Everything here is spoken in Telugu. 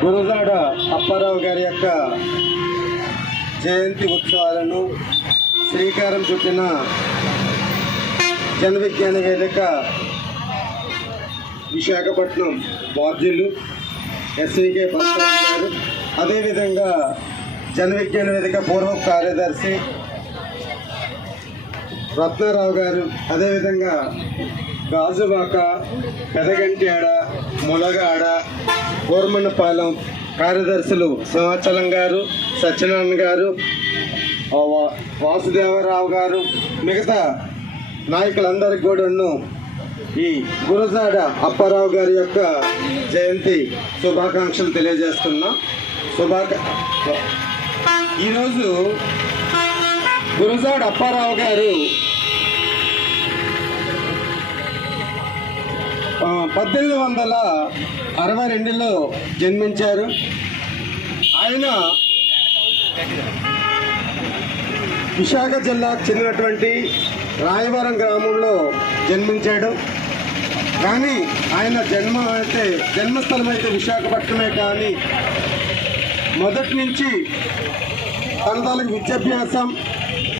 గురునాడ అప్పారావు గారి యొక్క జయంతి ఉత్సవాలను శ్రీకారం చుట్టిన జన విజ్ఞాన వేదిక విశాఖపట్నం బాధ్యులు ఎస్వికే పరశురామ్ గారు. అదేవిధంగా జన విజ్ఞాన వేదిక పూర్వ కార్యదర్శి రత్నారావు గారు అదేవిధంగా గాజువాక ఆడ ములగాడ గోర్మన్నపాలెం కార్యదర్శులు సింహాచలం గారు సత్యనారాయణ గారు వాసుదేవరావు గారు మిగతా నాయకులందరికీ కూడాను ఈ గురజాడ అప్పారావు గారి యొక్క జయంతి శుభాకాంక్షలు తెలియజేస్తున్నాం. శుభాక ఈరోజు గురజాడ అప్పారావు గారు పద్దెనిమిది వందల అరవై రెండులో జన్మించారు. ఆయన విశాఖ జిల్లాకు చెందినటువంటి రాయవరం గ్రామంలో జన్మించాడు. కానీ ఆయన జన్మ అయితే జన్మస్థలం అయితే విశాఖపట్నమే కానీ మొదటి నుంచి తన తాలూకు విద్యాభ్యాసం